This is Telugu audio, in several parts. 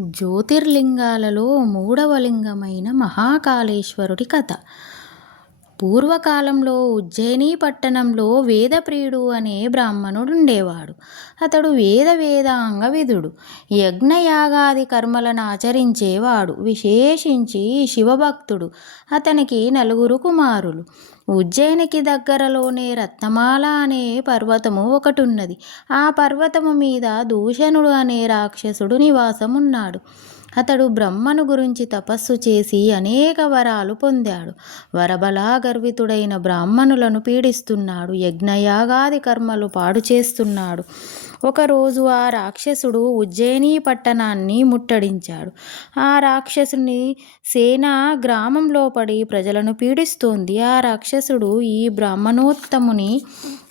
జ్యోతిర్లింగాలలో మూడవ లింగమైన మహాకాళేశ్వరుడి కథ. పూర్వకాలంలో ఉజ్జయిని పట్టణంలో వేదప్రియుడు అనే బ్రాహ్మణుడు ఉండేవాడు అతడు వేద వేదాంగ విధుడు. యజ్ఞయాగాది కర్మలను ఆచరించేవాడు. విశేషించి శివభక్తుడు. అతనికి నలుగురు కుమారులు. ఉజ్జయినికి దగ్గరలోనే రత్నమాల అనే పర్వతము ఒకటి ఉన్నది ఆ పర్వతము మీద దూషణుడు అనే రాక్షసుడు నివాసం ఉన్నాడు అతడు బ్రహ్మను గురించి తపస్సు చేసి అనేక వరాలు పొందాడు. వరబలా గర్వితుడైన బ్రాహ్మణులను పీడిస్తున్నాడు. యజ్ఞయాగాది కర్మలు పాడు చేస్తున్నాడు. ఒకరోజు ఆ రాక్షసుడు ఉజ్జయిని పట్టణాన్ని ముట్టడించాడు. ఆ రాక్షసుని సేన గ్రామంలో పడి ప్రజలను పీడిస్తోంది. ఆ రాక్షసుడు ఈ బ్రాహ్మణోత్తముని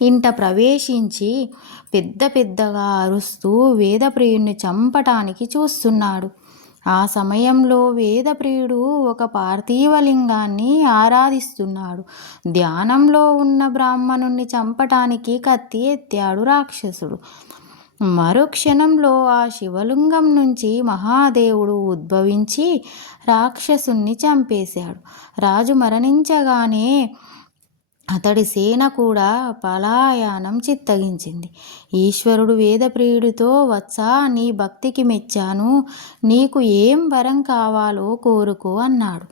ఇంట ప్రవేశించి పెద్ద పెద్దగా అరుస్తూ వేదప్రియుణ్ణి చంపటానికి చూస్తున్నాడు. ఆ సమయంలో వేదప్రియుడు ఒక పార్థివలింగాన్ని ఆరాధిస్తున్నాడు. ధ్యానంలో ఉన్న బ్రాహ్మణుణ్ణి చంపటానికి కత్తి ఎత్తాడు రాక్షసుడు. మరుక్షణంలో ఆ శివలింగం నుంచి మహాదేవుడు ఉద్భవించి రాక్షసుణ్ణి చంపేశాడు. రాజు మరణించగానే అతడి సేన కూడా పలాయానం చిత్తగించింది. ఈశ్వరుడు వేదప్రియుడితో వత్సా నీ భక్తికి మెచ్చాను. నీకు ఏం వరం కావాలో కోరుకో అన్నాడు.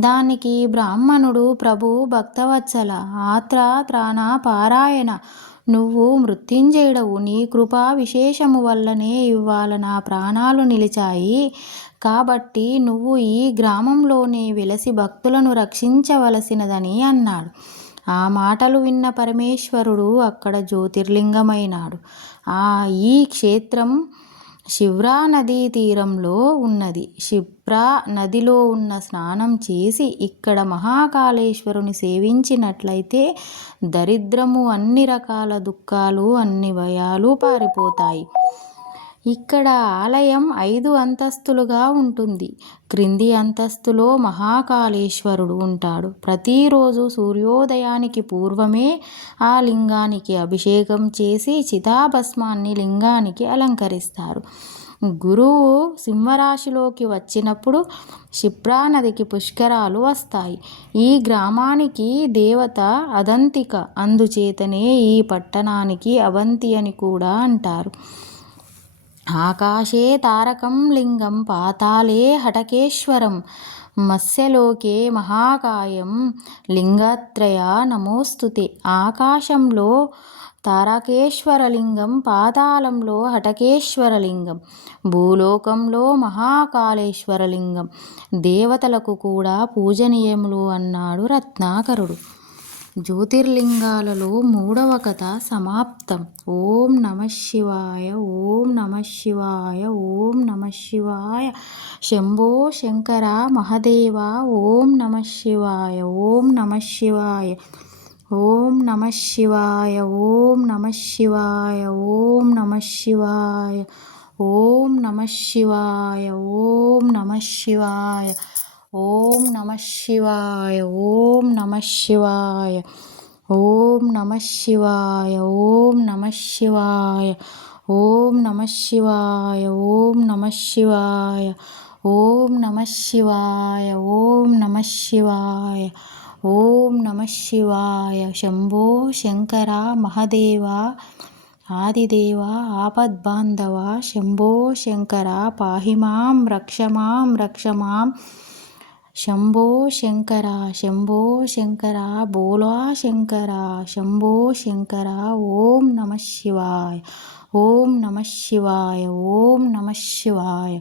దానికి బ్రాహ్మణుడు ప్రభు భక్తవత్సల ఆత్ర త్రాణ పారాయణ. నువ్వు మృత్యుంజయుడవు. నీ కృపా విశేషము వల్లనే ఇవాళ నా ప్రాణాలు నిలిచాయి. కాబట్టి నువ్వు ఈ గ్రామంలోనే వెలసి భక్తులను రక్షించవలసినదని అన్నాడు. ఆ మాటలు విన్న పరమేశ్వరుడు అక్కడ జ్యోతిర్లింగమైనాడు. ఆ ఈ క్షేత్రం శివ్రా నదీ తీరంలో ఉన్నది. శిప్రా నదిలో ఉన్న స్నానం చేసి ఇక్కడ మహాకాళేశ్వరుని సేవించినట్లయితే దరిద్రము అన్ని రకాల దుఃఖాలు అన్ని భయాలు పారిపోతాయి. ఇక్కడ ఆలయం ఐదు అంతస్తులుగా ఉంటుంది. క్రింది అంతస్తులో మహాకాళేశ్వరుడు ఉంటాడు. ప్రతిరోజు సూర్యోదయానికి పూర్వమే ఆ లింగానికి అభిషేకం చేసి చితాభస్మాన్ని లింగానికి అలంకరిస్తారు. గురువు సింహరాశిలోకి వచ్చినప్పుడు క్షిప్రా నదికి పుష్కరాలు వస్తాయి. ఈ గ్రామానికి దేవత అదంతిక. అందుచేతనే ఈ పట్టణానికి అవంతి అని కూడా అంటారు. ఆకాశే తారకం లింగం పాతాళే హటకేశ్వరం మత్స్యలోకే మహాకాయం లింగత్రయ నమోస్తుతే. ఆకాశంలో తారకేశ్వరలింగం పాతాళంలో హటకేశ్వరలింగం భూలోకంలో మహాకాళేశ్వరలింగం. దేవతలకు కూడా పూజనీయములు అన్నాడు రత్నాకరుడు. జ్యోతిర్లింగాలలో మూడవ కథ సమాప్తం ఓం నమ శివాయ ఓం నమ శివాయ ఓం నమ శివాయ శంభో శంకర మహదేవ ఓం నమ శివాయ ఓం నమ శివాయ ఓం నమ శివాయ ఓం నమ శివాయ ఓం నమ శివాయ ఓం నమ శివాయ ఓం నమ శివాయ ఓం నమ శివాయ ఓం నమ శివాయ ఓం నమ శివాయ ఓం నమ శివాయ ఓం నమ శివాయ ఓం నమ శివాయ ఓం నమ శివాయ ఓం నమ శివాయ ఓం నమ శివాయ. శంభో శంకర మహదేవ ఆదిదేవ ఆపద్బాంధవ. శంభో శంకర పాహిమాం రక్ష మాం శంభో శంకర శంభో శంకర బోలా శంకర శంభో శంకర ఓం నమ శివాయ ఓం నమ శివాయ ఓం నమ శివాయ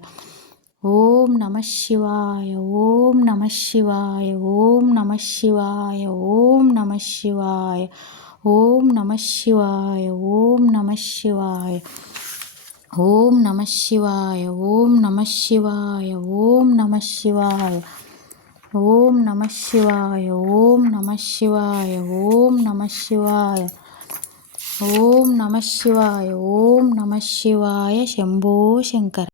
ఓం నమ శివాయ ఓం నమ శివాయ ఓం నమ శివాయ ఓం నమ శివాయ ఓం నమ శివాయ ఓం నమ శివాయ ఓం నమ శివాయ ఓం నమ శివాయ ఓం నమ శివాయ ఓం నమ శివాయ ఓం నమ శివాయ ఓం నమ శివాయ ఓం నమ శివాయ ఓం నమ శివాయ శంభో శంకర.